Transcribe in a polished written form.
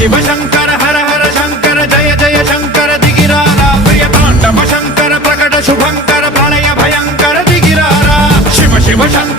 शिव शंकर हर हर शंकर जय जय शंकर दिगिरारा प्रिय तांडव शंकर प्रकट शुभंकर प्रलय भयंकर दिगिरारा शिव शिव शंकर